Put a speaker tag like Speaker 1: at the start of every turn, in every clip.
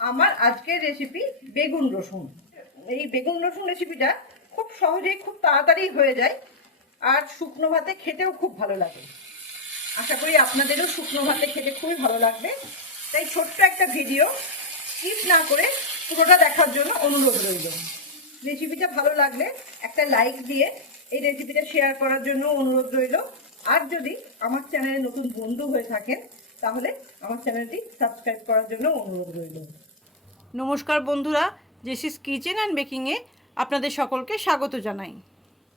Speaker 1: আমার আজকের রেসিপি বেগুন রসুন। এই বেগুন রসুন রেসিপিটা খুব সহজেই খুব তাড়াতাড়ি হয়ে যায় আর শুকনো ভাতে খেতেও খুব ভালো লাগে। আশা করি আপনাদেরও শুকনো ভাতে খেতে খুবই ভালো লাগবে। তাই ছোট্ট একটা ভিডিও স্কিপ না করে পুরোটা দেখার জন্য অনুরোধ রইল। রেসিপিটা ভালো লাগলে একটা লাইক দিয়ে এই রেসিপিটা শেয়ার করার জন্য অনুরোধ রইল। আর যদি আমার চ্যানেলে নতুন বন্ধু হয়ে থাকেন, তাহলে আমার চ্যানেলটি সাবস্ক্রাইব করার জন্য অনুরোধ রইল।
Speaker 2: নমস্কার বন্ধুরা জেসিস কিচেন অ্যান্ড বেকিংয়ে আপনাদের সকলকে স্বাগত জানাই।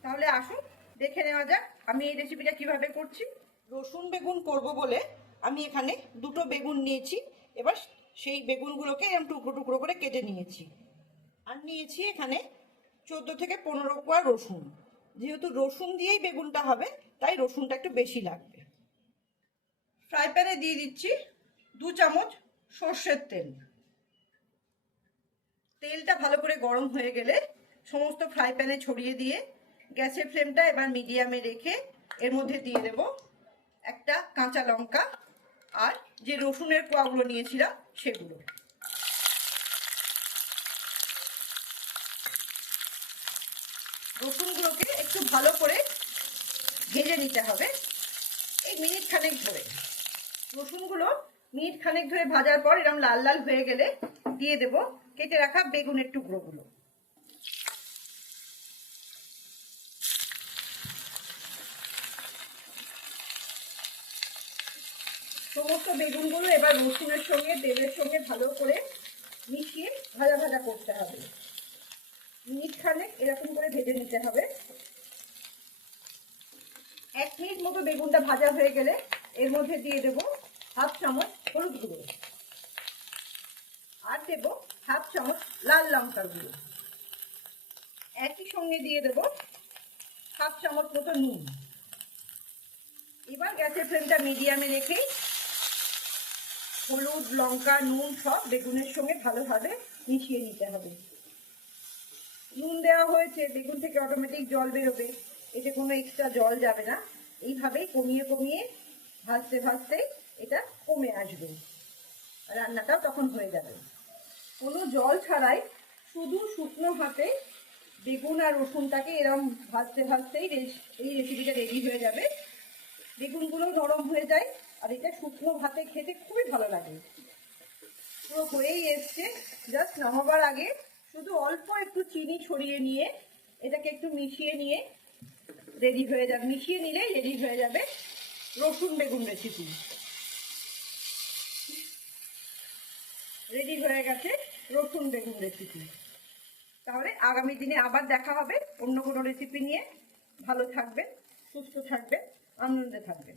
Speaker 1: তাহলে আসুন দেখে নেওয়া যাক আমি এই রেসিপিটা কীভাবে করছি। রসুন বেগুন করব বলে আমি এখানে দুটো বেগুন নিয়েছি এবার সেই বেগুনগুলোকে এরকম টুকরো টুকরো করে কেটে নিয়েছি। আর নিয়েছি এখানে চোদ্দ থেকে পনেরো কোয়া রসুন। যেহেতু রসুন দিয়েই বেগুনটা হবে তাই রসুনটা একটু বেশি লাগবে। ফ্রাই প্যানে দিয়ে দিচ্ছি দু চামচ সর্ষের তেল। তেলটা ভালো করে গরম হয়ে গেলে সমস্ত ফ্রাই প্যানে ছড়িয়ে দিয়ে গ্যাসের ফ্লেমটা এবার মিডিয়ামে রেখে এর মধ্যে দিয়ে দেব একটা কাঁচা লঙ্কা আর যে রসুনের কোয়াগুলো নিয়েছিলাম সেগুলো। রসুনগুলোকে একটু ভালো করে ভেজে নিতে হবে এই মিনিট খানেক ধরে। রসুনগুলো মিনিট খানেক ধরে ভাজার পর এরকম লাল লাল হয়ে গেলে দিয়ে দেব কেটে রাখা বেগুনের টুকরোগুলো। সমস্ত বেগুনগুলো এবার রসুনের সঙ্গে, তেলের সঙ্গে ভালো করে মিশিয়ে ভাজা ভাজা করতে হবে। মিনিট খানেক এরকম করে ভেজে নিতে হবে। এক মিনিট মতো বেগুনটা ভাজা হয়ে গেলে এর মধ্যে দিয়ে দেব হাফ চামচ হলুদ গুঁড়ো। আর দেব হাফ চামচ লাল লঙ্কার গুঁড়ো। একই সঙ্গে দিয়ে দেব হাফ চামচ মতো নুন। এবার গ্যাসের ফ্লেমটা মিডিয়ামে রেখেই হলুদ, লঙ্কা, নুন সব বেগুনের সঙ্গে ভালোভাবে মিশিয়ে নিতে হবে। নুন দেওয়া হয়েছে, বেগুন থেকে অটোমেটিক জল বেরোবে। এতে কোনো এক্সট্রা জল যাবে না। এইভাবেই কমিয়ে কমিয়ে ভাজতে ভাজতে এটা কমে আসবে। রান্নাটাও তখন হয়ে যাবে। কোনো জল ছাড়াই শুধু শুকনো হাতে বেগুন আর রসুনটাকে এরকম ভাজতে ভাজতেই এই রেসিপিটা রেডি হয়ে যাবে। বেগুনগুলো নরম হয়ে যায় আর এটা শুকনো ভাতে খেতে খুবই ভালো লাগে। পুরো হয়েই এসছে। জাস্ট নামাবার আগে শুধু অল্প একটু চিনি ছড়িয়ে নিয়ে এটাকে একটু মিশিয়ে নিয়ে রেডি হয়ে যাবে। মিশিয়ে নিলেই রেডি হয়ে যাবে রসুন বেগুন রেসিপি রেডি হয়ে গেছে রসুন বেগুন রেসিপি তাহলে আগামী দিনে আবার দেখা হবে অন্য কোনো রেসিপি নিয়ে। ভালো থাকবেন, সুস্থ থাকবেন, আনন্দে থাকবেন।